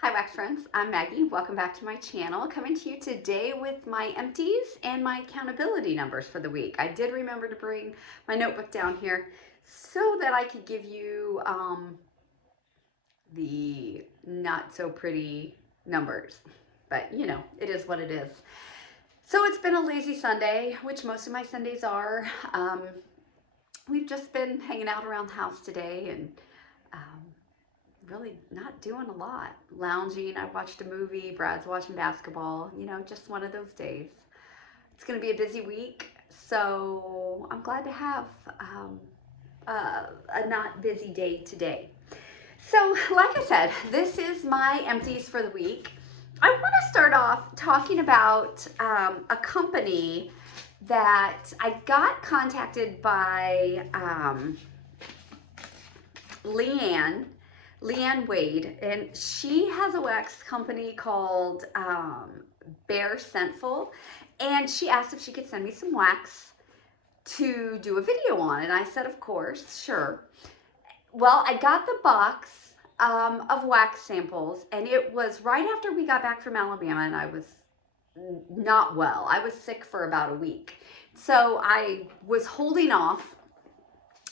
Hi Wax friends, I'm Maggie. Welcome back to my channel. Coming to you today with my empties and my accountability numbers for the week. I did remember to bring my notebook down here so that I could give you the not so pretty numbers. But you know, it is what it is. So it's been a lazy Sunday, which most of my Sundays are. We've just been hanging out around the house today and really not doing a lot. Lounging, I watched a movie, Brad's watching basketball, you know, just one of those days. It's going to be a busy week, so I'm glad to have a not busy day today. So, like I said, this is my empties for the week. I want to start off talking about a company that I got contacted by Leanne Wade, and she has a wax company called Bare Scentful, and she asked if she could send me some wax to do a video on, and I said, of course, sure. Well, I got the box of wax samples, and it was right after we got back from Alabama, and I was not well. I was sick for about a week, so I was holding off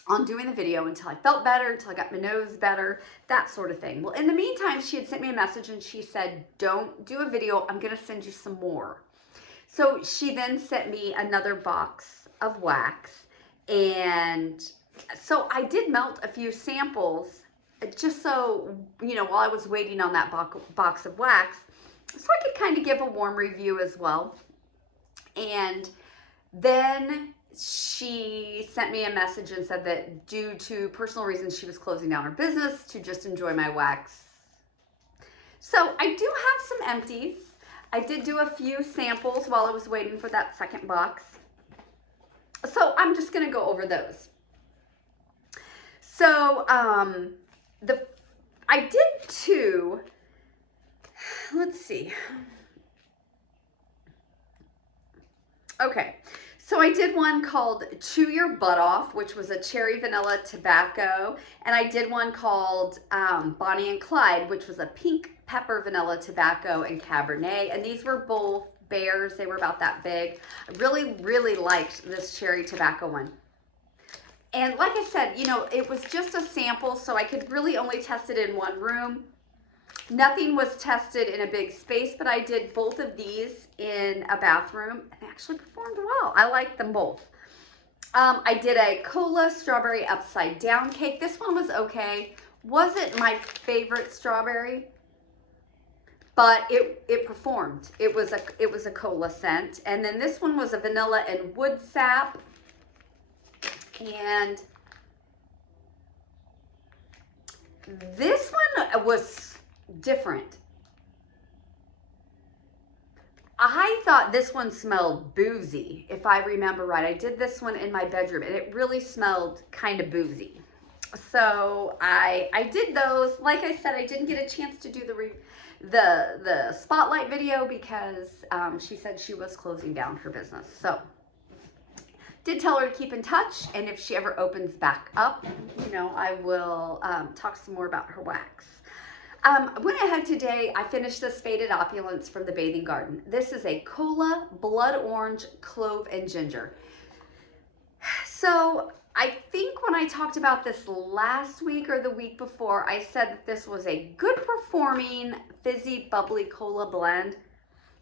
on doing the video until I felt better, until I got my nose better, that sort of thing. Well, in the meantime, she had sent me a message and she said, don't do a video, I'm gonna send you some more. So she then sent me another box of wax, and so I did melt a few samples just so, you know, while I was waiting on that box of wax, so I could kind of give a warm review as well. And then she sent me a message and said that due to personal reasons, she was closing down her business to just enjoy my wax. So I do have some empties. I did do a few samples while I was waiting for that second box. So I'm just gonna go over those. So I did two, let's see. Okay. So I did one called Chew Your Butt Off, which was a cherry vanilla tobacco. And I did one called Bonnie and Clyde, which was a pink pepper vanilla tobacco and Cabernet. And these were both bears. They were about that big. I really, really liked this cherry tobacco one. And like I said, you know, it was just a sample, so I could really only test it in one room. Nothing was tested in a big space, but I did both of these in a bathroom and they actually performed well. I liked them both. I did a cola strawberry upside down cake. This one was okay. Wasn't my favorite strawberry, but it performed. It was a cola scent. And then this one was a vanilla and wood sap. And this one was different. I thought this one smelled boozy, if I remember right. I did this one in my bedroom and it really smelled kind of boozy. So I did those. Like I said, I didn't get a chance to do the spotlight video because she said she was closing down her business. So did tell her to keep in touch, and if she ever opens back up, you know, I will talk some more about her wax. Went ahead today, I finished this Faded Opulence from the Bathing Garden. This is a cola, blood orange, clove, and ginger. So I think when I talked about this last week or the week before, I said that this was a good performing fizzy, bubbly cola blend.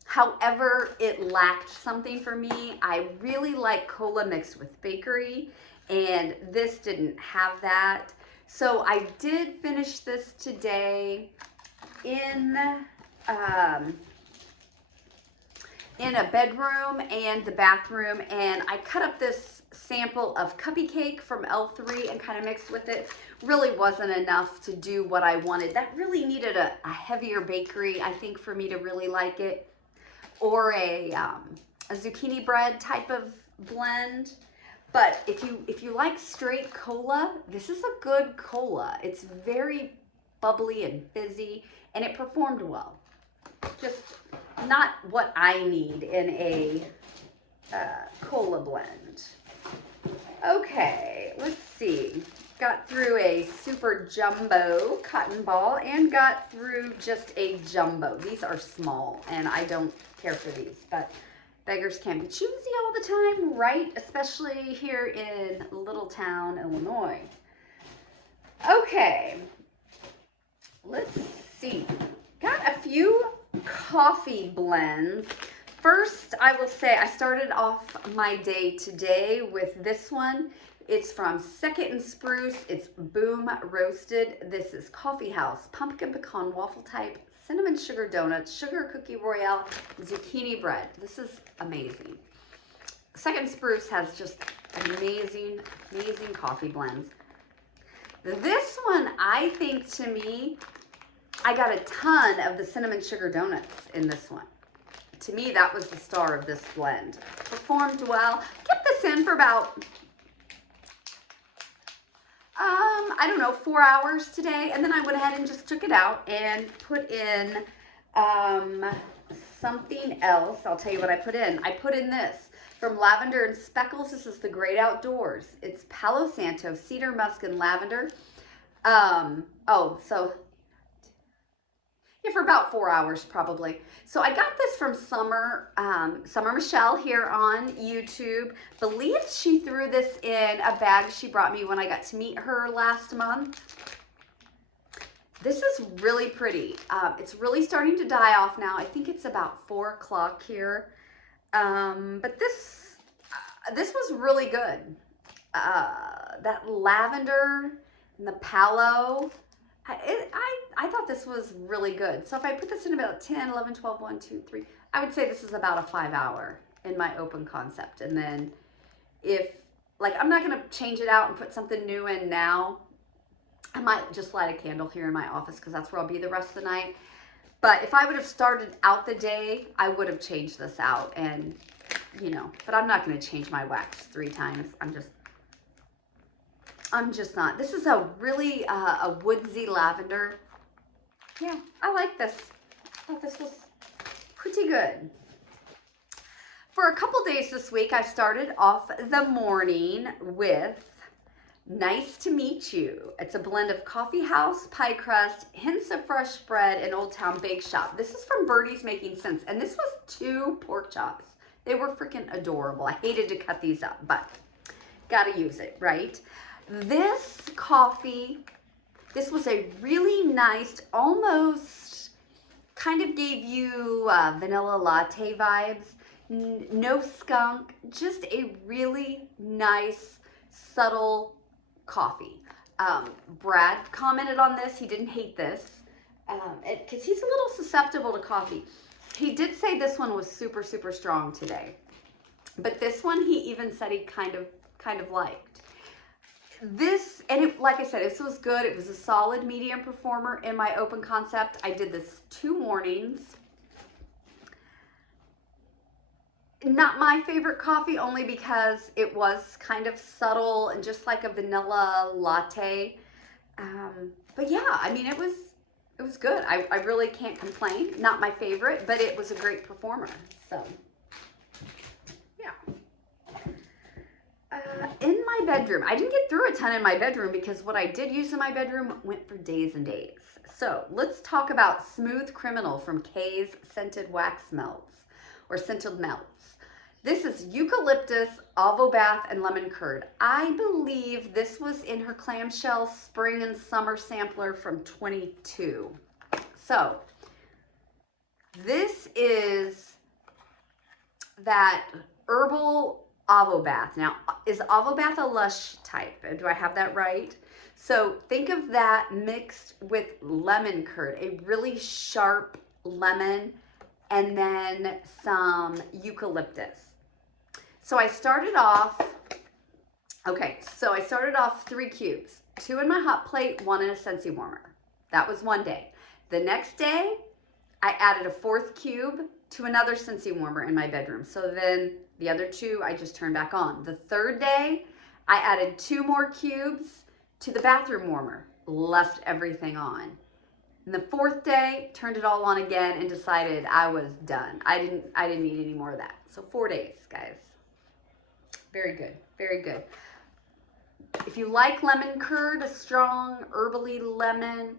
However, it lacked something for me. I really like cola mixed with bakery, and this didn't have that. So I did finish this today in a bedroom and the bathroom, and I cut up this sample of Cuppy Cake from L3 and kind of mixed with it. Really wasn't enough to do what I wanted. That really needed a heavier bakery, I think, for me to really like it, or a zucchini bread type of blend. But if you like straight cola, this is a good cola. It's very bubbly and fizzy, and it performed well. Just not what I need in a cola blend. Okay, let's see. got through a super jumbo cotton ball and got through just a jumbo. These are small and I don't care for these, but beggars can't be choosy all the time, right? Especially here in Little Town, Illinois. Okay, let's see. Got a few coffee blends. First, I will say I started off my day today with this one. It's from Second and Spruce. It's Boom Roasted. This is Coffee House, pumpkin pecan waffle type, cinnamon sugar donuts, sugar cookie royale, zucchini bread. This is amazing. Second Spruce has just amazing, amazing coffee blends. This one, I think to me, I got a ton of the cinnamon sugar donuts in this one. To me, that was the star of this blend. Performed well. Kept this in for about, I don't know, 4 hours today. And then I went ahead and just took it out and put in something else. I'll tell you what I put in. I put in this from Lavender and Speckles. This is the Great Outdoors. It's Palo Santo, cedar, musk, and lavender. Yeah, for about 4 hours probably. So I got this from Summer Michelle here on YouTube. Believe she threw this in a bag she brought me when I got to meet her last month. This is really pretty. It's really starting to die off now. I think it's about 4 o'clock here. But this was really good. That lavender and the palo, I thought this was really good. So if I put this in about 10, 11, 12, 1, 2, 3, I would say this is about a 5 hour in my open concept. And then if, like, I'm not going to change it out and put something new in now. I might just light a candle here in my office because that's where I'll be the rest of the night. But if I would have started out the day, I would have changed this out. And, you know, but I'm not going to change my wax 3 times. I'm just not. This is a really a woodsy lavender. Yeah, I like this. I thought this was pretty good. For a couple days this week, I started off the morning with Nice to Meet You. It's a blend of coffee house, pie crust, hints of fresh bread, and Old Town Bake Shop. This is from Birdie's Making Sense, and this was 2 pork chops. They were freaking adorable. I hated to cut these up, but gotta use it, right? This coffee, this was a really nice, almost kind of gave you vanilla latte vibes. No skunk, just a really nice, subtle coffee. Brad commented on this. He didn't hate this because he's a little susceptible to coffee. He did say this one was super, super strong today. But this one he even said he kind of liked. This, and it, like I said, this was good. It was a solid medium performer in my open concept. I did this 2 mornings. Not my favorite coffee, only because it was kind of subtle and just like a vanilla latte. But yeah, I mean, it was good. I really can't complain. Not my favorite, but it was a great performer. So yeah. In my bedroom, I didn't get through a ton in my bedroom because what I did use in my bedroom went for days and days. So let's talk about Smooth Criminal from Kay's Scented Wax Melts or Scented Melts. This is eucalyptus, avo bath, and lemon curd. I believe this was in her clamshell spring and summer sampler from 22. So this is that herbal avo bath. Now, is avo bath a lush type? Do I have that right? So think of that mixed with lemon curd, a really sharp lemon, and then some eucalyptus. So I started off 3 cubes, 2 in my hot plate, 1 in a Scentsy warmer. That was one day. The next day, I added a 4th cube to another Scentsy warmer in my bedroom. So then the other 2, I just turned back on. The 3rd day, I added 2 more cubes to the bathroom warmer, left everything on. And the 4th day, turned it all on again and decided I was done. I didn't need any more of that. So 4 days, guys. Very good, very good. If you like lemon curd, a strong herbally lemon,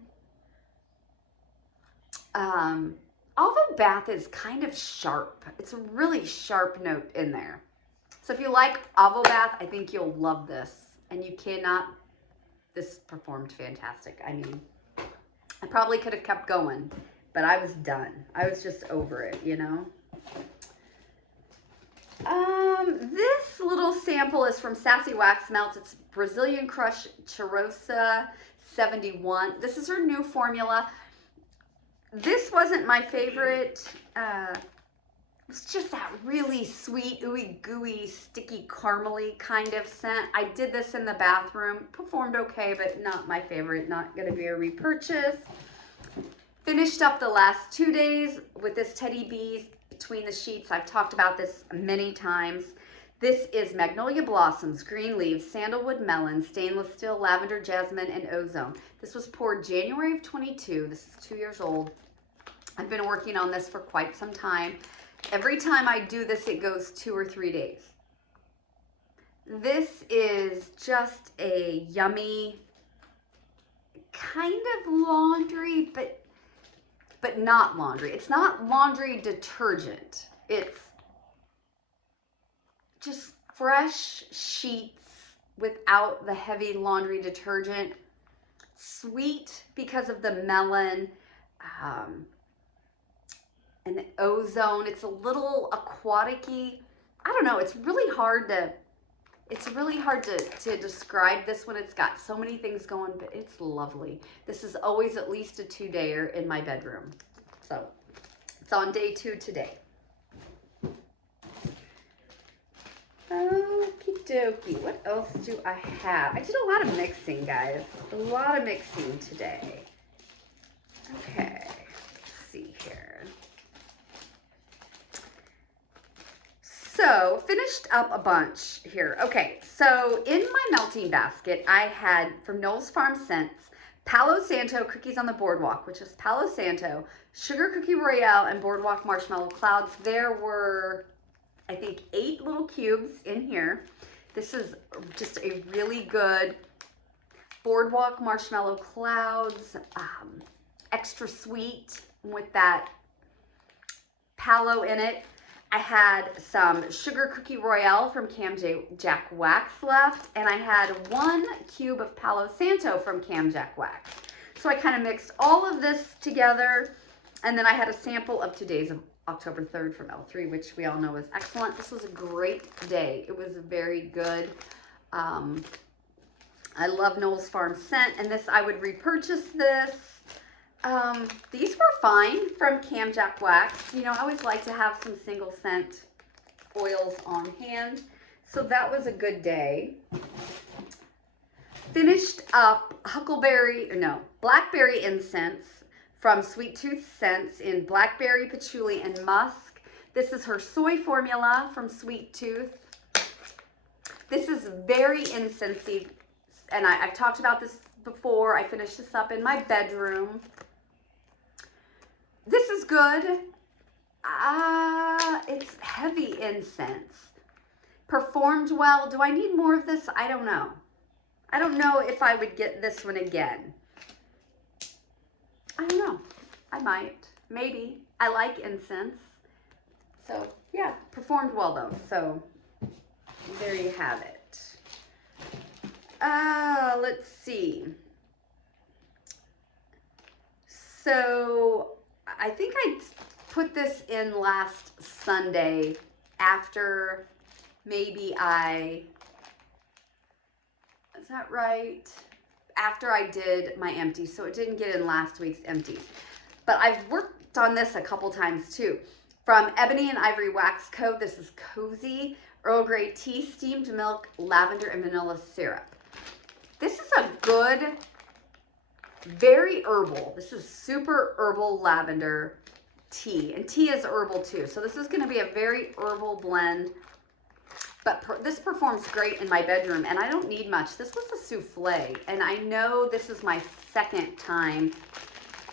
Avo Bath is kind of sharp. It's a really sharp note in there. So if you like Avo Bath, I think you'll love this. And you cannot, this performed fantastic. I mean, I probably could have kept going, but I was done. I was just over it, you know? This little sample is from Sassy Wax Melts. It's Brazilian Crush Cheirosa 71. This is her new formula. This wasn't my favorite. It's just that really sweet, ooey gooey, sticky, caramely kind of scent. I did this in the bathroom. Performed okay, but not my favorite. Not going to be a repurchase. Finished up the last 2 days with this Teddy Bees Between the Sheets. I've talked about this many times. This is Magnolia Blossoms, Green Leaves, Sandalwood Melon, Stainless Steel, Lavender Jasmine, and Ozone. This was poured January of 22. This is 2 years old. I've been working on this for quite some time. Every time I do this, it goes 2 or 3 days. This is just a yummy kind of laundry, but not laundry. It's not laundry detergent. It's just fresh sheets without the heavy laundry detergent. Sweet because of the melon and the ozone. It's a little aquatic-y. I don't know. It's really hard to describe this when it's got so many things going, but it's lovely. This is always at least a 2-dayer in my bedroom. So it's on day 2 today. Okie dokie. What else do I have? I did a lot of mixing, guys. A lot of mixing today. Okay. Let's see here. So, finished up a bunch here. Okay, so in my melting basket, I had from Noel's Farm Scents, Palo Santo Cookies on the Boardwalk, which is Palo Santo, Sugar Cookie Royale, and Boardwalk Marshmallow Clouds. There were, I think, 8 little cubes in here. This is just a really good Boardwalk Marshmallow Clouds, extra sweet with that Palo in it. I had some Sugar Cookie Royale from Cam Jack Wax left, and I had 1 cube of Palo Santo from Cam Jack Wax. So I kind of mixed all of this together, and then I had a sample of today's of October 3rd from L3, which we all know is excellent. This was a great day. It was very good. I love Noel's Farm Scent, and this, I would repurchase this. These were fine from Cam Jack Wax. You know, I always like to have some single scent oils on hand. So that was a good day. Finished up Blackberry incense from Sweet Tooth Scents in Blackberry, Patchouli, and Musk. This is her soy formula from Sweet Tooth. This is very incensey, and I've talked about this before. I finished this up in my bedroom. This is good. It's heavy incense. Performed well. Do I need more of this? I don't know. I don't know if I would get this one again. I don't know. I might. Maybe. I like incense. So, yeah. Performed well, though. So, there you have it. Let's see. So, I think I put this in last Sunday after maybe is that right? After I did my empties, so it didn't get in last week's empties. But I've worked on this a couple times too. From Ebony and Ivory Wax Co. This is Cozy Earl Grey Tea, Steamed Milk, Lavender, and Vanilla Syrup. This is a good, very herbal. This is super herbal lavender tea, and tea is herbal too. So this is going to be a very herbal blend, but this performs great in my bedroom, and I don't need much. This was a souffle, and I know this is my 2nd time,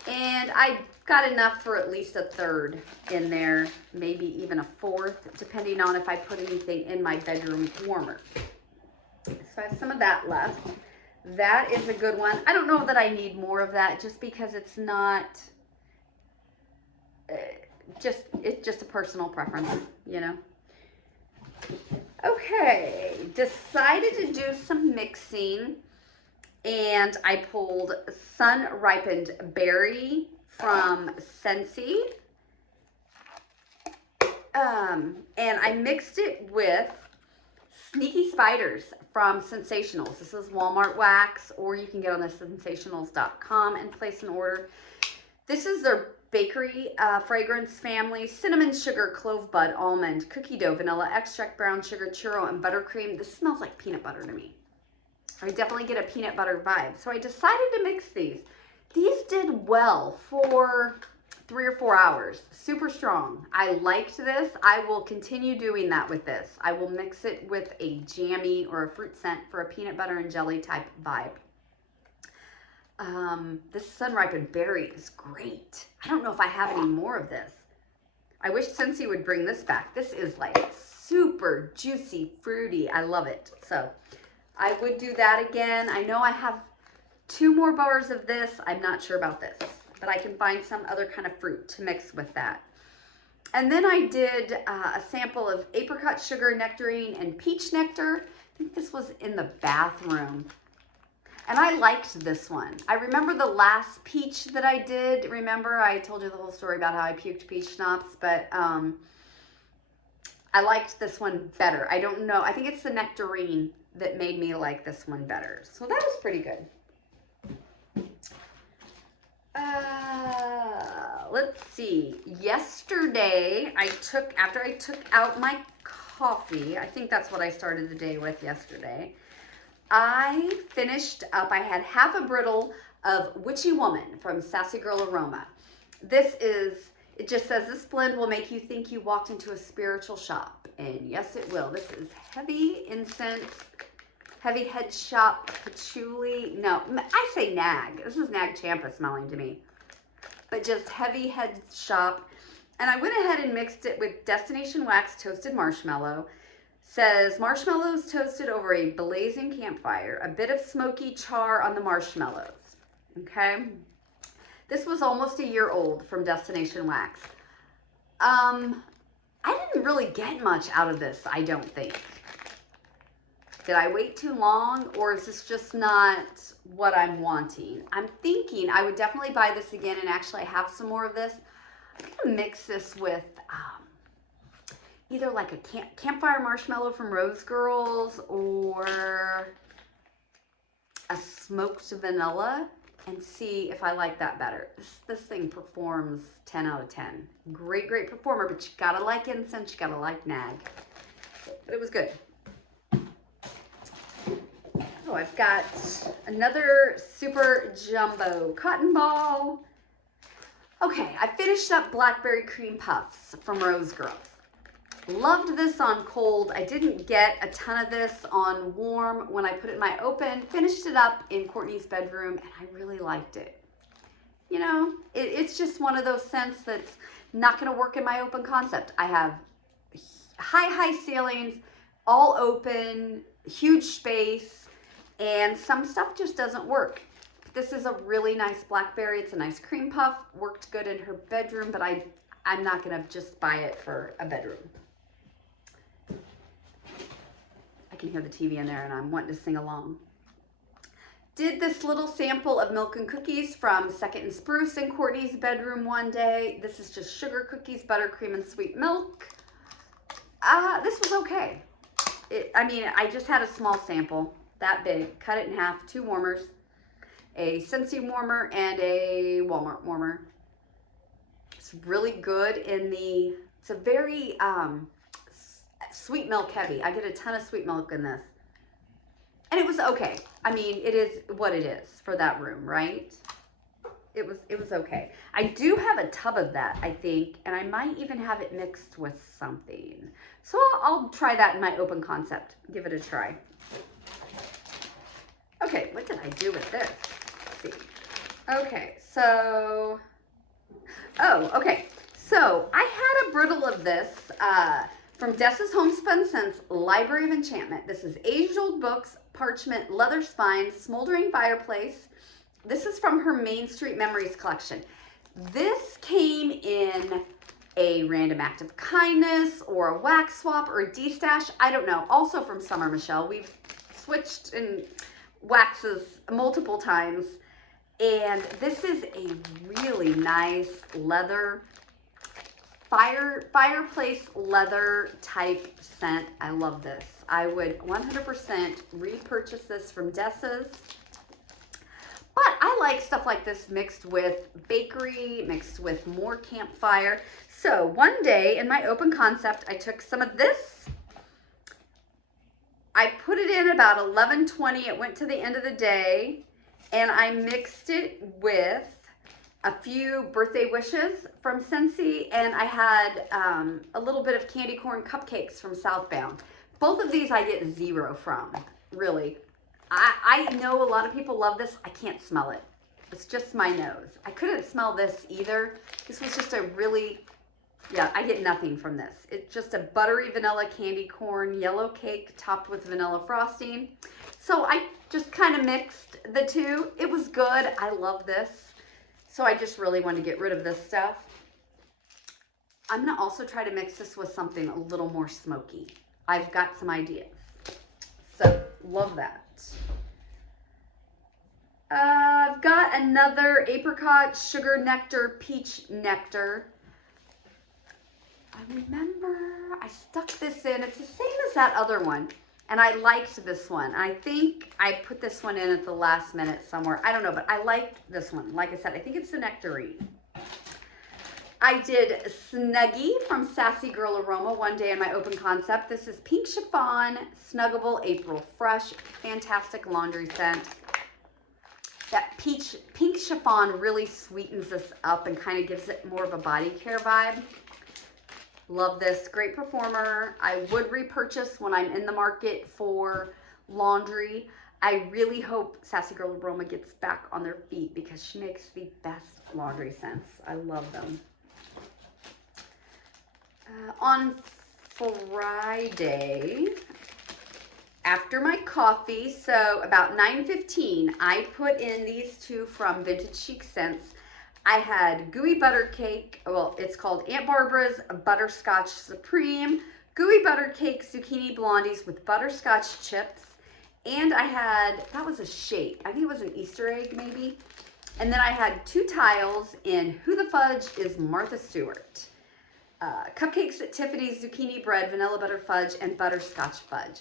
and I got enough for at least a 3rd in there, maybe even a 4th, depending on if I put anything in my bedroom warmer. So I have some of that left. That is a good one. I don't know that I need more of that just because it's not, it's just a personal preference, you know. Okay, decided to do some mixing, and I pulled sun ripened berry from Scentsy. And I mixed it with Sneaky Spiders from Sensationals. This is Walmart wax, or you can get on the sensationals.com and place an order. This is their bakery fragrance family: cinnamon, sugar, clove bud, almond, cookie dough, vanilla extract, brown sugar, churro, and buttercream. This smells like peanut butter to me. I definitely get a peanut butter vibe. So I decided to mix these. These did well for 3 or 4 hours. Super strong. I liked this. I will continue doing that with this. I will mix it with a jammy or a fruit scent for a peanut butter and jelly type vibe. This sun ripened berry is great. I don't know if I have any more of this. I wish Scentsy would bring this back. This is like super juicy, fruity. I love it. So I would do that again. I know I have 2 more bars of this. I'm not sure about this, but I can find some other kind of fruit to mix with that. And then I did a sample of apricot sugar, nectarine, and peach nectar. I think this was in the bathroom. And I liked this one. I remember the last peach that I did. Remember, I told you the whole story about how I puked peach schnapps, but I liked this one better. I don't know. I think it's the nectarine that made me like this one better. So that was pretty good. Let's see. Yesterday, after I took out my coffee, I think that's what I started the day with yesterday, I finished up, I had half a brittle of Witchy Woman from Sassy Girl Aroma. It just says, this blend will make you think you walked into a spiritual shop. And yes, it will. This is heavy incense, heavy head shop, patchouli. No, I say nag. This is nag champa smelling to me. But just heavy head shop. And I went ahead and mixed it with Destination Wax Toasted Marshmallow. Says marshmallows toasted over a blazing campfire, a bit of smoky char on the marshmallows. Okay. This was almost a year old from Destination Wax. I didn't really get much out of this, I don't think. Did I wait too long, or is this just not what I'm wanting? I'm thinking I would definitely buy this again and actually have some more of this. I'm gonna mix this with either like a campfire marshmallow from Rose Girls or a smoked vanilla and see if I like that better. This thing performs 10 out of 10. Great, great performer, but you gotta like incense, you gotta like nag. But it was good. Oh, I've got another super jumbo cotton ball. Okay, I finished up Blackberry Cream Puffs from Rose Girls. Loved this on cold. I didn't get a ton of this on warm when I put it in my open. Finished it up in Courtney's bedroom, and I really liked it. You know, it's just one of those scents that's not going to work in my open concept. I have high ceilings, all open, huge space, and some stuff just doesn't work. This is a really nice blackberry. It's a nice cream puff. Worked good in her bedroom, but I'm not going to just buy it for a bedroom. I can hear the TV in there and I'm wanting to sing along. Did this little sample of milk and cookies from Second and Spruce in Courtney's bedroom one day. This is just sugar cookies, buttercream, and sweet milk. This was okay. I just had a small sample, that big. Cut it in half, 2 warmers, a Scentsy warmer and a Walmart warmer. It's really good it's a very sweet milk heavy. I get a ton of sweet milk in this. And it was okay. I mean, it is what it is for that room, right? It was okay. I do have a tub of that, I think, and I might even have it mixed with something. So I'll try that in my open concept. Give it a try. Okay, what did I do with this? Let's see. Okay, so... Oh, okay. So I had a brittle of this from Dessa's Homespun Scents Library of Enchantment. This is Age-Old Books, parchment leather spine smoldering fireplace. This is from her Main Street Memories collection. This came in a random act of kindness or a wax swap or a de-stash. I don't know. Also from Summer Michelle. We've switched in waxes multiple times. And this is a really nice leather, fireplace leather type scent. I love this. I would 100% repurchase this from Dessa's. But I like stuff like this mixed with bakery, mixed with more campfire. So one day in my open concept, I took some of this. I put it in about 11:20. It went to the end of the day. And I mixed it with a few birthday wishes from Scentsy. And I had a little bit of candy corn cupcakes from Southbound. Both of these I get 0 from, really. I know a lot of people love this. I can't smell it. It's just my nose. I couldn't smell this either. This was just a really, yeah, I get nothing from this. It's just a buttery vanilla candy corn yellow cake topped with vanilla frosting. So I just kind of mixed the two. It was good. I love this. So I just really want to get rid of this stuff. I'm going to also try to mix this with something a little more smoky. I've got some ideas. So love that. I've got another apricot sugar nectar peach nectar. I remember I stuck this in. It's the same as that other one. And I liked this one. I think I put this one in at the last minute somewhere. I don't know, but I liked this one. Like I said, I think it's the nectarine. I did Snuggie from Sassy Girl Aroma one day in my open concept. This is Pink Chiffon Snuggable April Fresh. Fantastic laundry scent. That pink chiffon really sweetens this up and kind of gives it more of a body care vibe. Love this. Great performer. I would repurchase when I'm in the market for laundry. I really hope Sassy Girl Aroma gets back on their feet because she makes the best laundry scents. I love them. On Friday, after my coffee, so about 9:15, I put in these two from Vintage Chic Scents. I had Gooey Butter Cake, well, it's called Aunt Barbara's Butterscotch Supreme, Gooey Butter Cake Zucchini Blondies with butterscotch chips. And I had, that was a shape. I think it was an Easter egg maybe. And then I had 2 tiles in Who the Fudge is Martha Stewart. Cupcakes at Tiffany's Zucchini Bread, Vanilla Butter Fudge, and Butterscotch Fudge.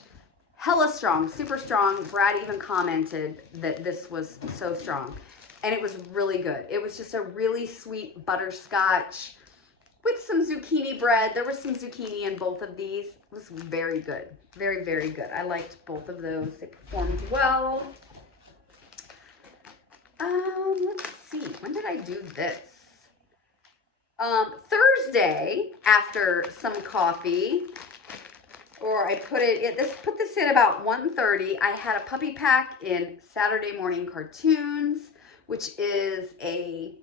Hella strong, super strong. Brad even commented that this was so strong. And it was really good. It was just a really sweet butterscotch with some zucchini bread. There was some zucchini in both of these. It was very good. Very, very good. I liked both of those. They performed well. Let's see. When did I do this? Thursday, after some coffee, or I put this in about 1:30. I had a puppy pack in Saturday Morning Cartoons, which is a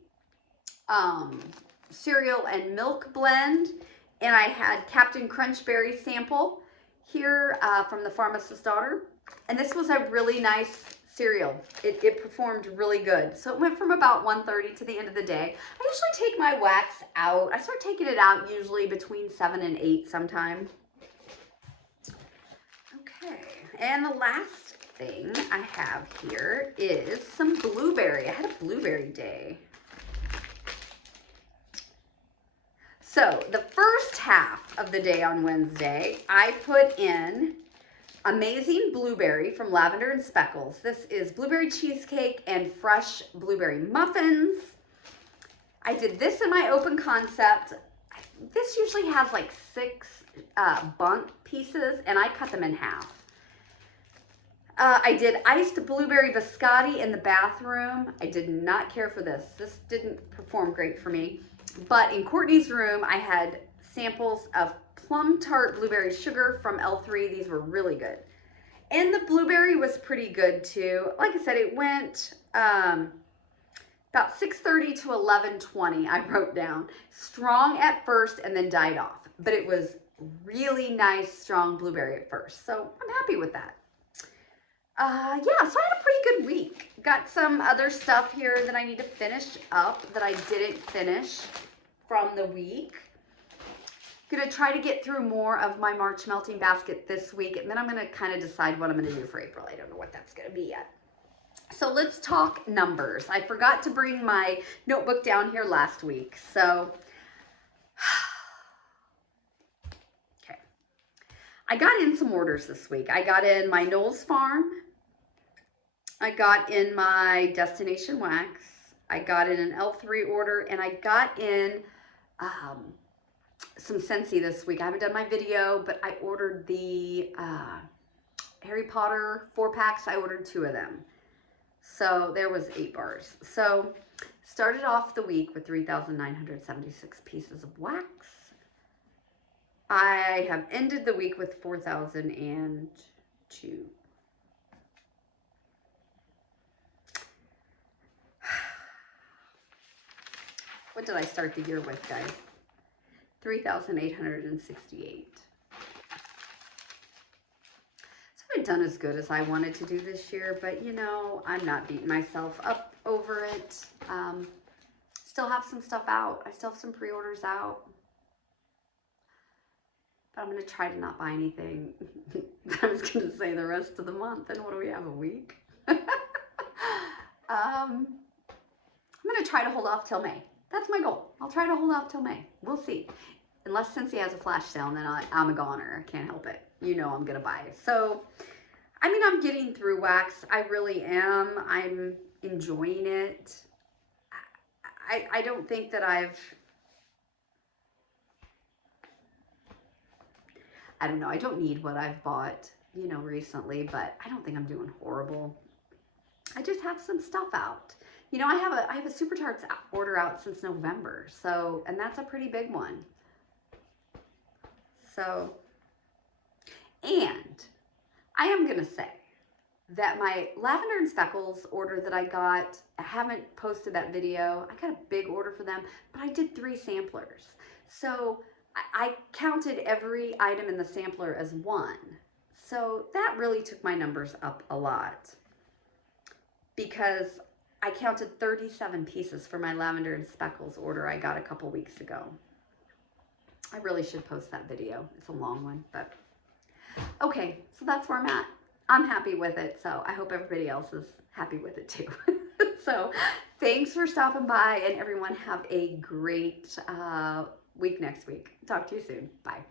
cereal and milk blend. And I had Captain Crunch Berry sample here from the Pharmacist's Daughter. And this was a really nice cereal. It performed really good. So it went from about 1:30 to the end of the day. I usually take my wax out. I start taking it out usually between 7 and 8 sometime. Okay, and the last thing I have here is some blueberry. I had a blueberry day. So the first half of the day on Wednesday, I put in Amazing Blueberry from Lavender and Speckles. This is blueberry cheesecake and fresh blueberry muffins. I did this in my open concept. This usually has like 6 bundt pieces, and I cut them in half. I did iced blueberry biscotti in the bathroom. I did not care for this. This didn't perform great for me. But in Courtney's room, I had samples of plum tart blueberry sugar from L3. These were really good. And the blueberry was pretty good too. Like I said, it went about 6:30 to 11:20, I wrote down. Strong at first and then died off. But it was really nice, strong blueberry at first. So I'm happy with that. Yeah, so I had a pretty good week. Got some other stuff here that I need to finish up that I didn't finish from the week. Gonna try to get through more of my March melting basket this week, and then I'm gonna kind of decide what I'm gonna do for April. I don't know what that's gonna be yet. So let's talk numbers. I forgot to bring my notebook down here last week. So, okay. I got in some orders this week. I got in my Knowles Farm. I got in my Destination Wax. I got in an L3 order, and I got in some Scentsy this week. I haven't done my video, but I ordered the Harry Potter 4-packs. I ordered 2 of them. So there was 8 bars. So started off the week with 3,976 pieces of wax. I have ended the week with 4,002. What did I start the year with, guys? 3,868. So I haven't done as good as I wanted to do this year, but you know, I'm not beating myself up over it. Still have some stuff out. I still have some pre-orders out. But I'm going to try to not buy anything. I was going to say the rest of the month. And what do we have, a week? I'm going to try to hold off till May. That's my goal. I'll try to hold off till May. We'll see. Unless Scentsy has a flash sale, and then I'm a goner. I can't help it. You know I'm going to buy. So, I mean, I'm getting through wax. I really am. I'm enjoying it. I don't think that I don't know. I don't need what I've bought, you know, recently, but I don't think I'm doing horrible. I just have some stuff out. You know, I have a Super Tarts order out since November. So, and that's a pretty big one. So, and I am going to say that my Lavender and Speckles order that I got, I haven't posted that video. I got a big order for them, but I did 3 samplers. So I counted every item in the sampler as 1. So that really took my numbers up a lot because I counted 37 pieces for my Lavender and Speckles order I got a couple weeks ago. I really should post that video. It's a long one, but okay, so that's where I'm at. I'm happy with it, so I hope everybody else is happy with it too. So thanks for stopping by, and everyone have a great week next week. Talk to you soon. Bye.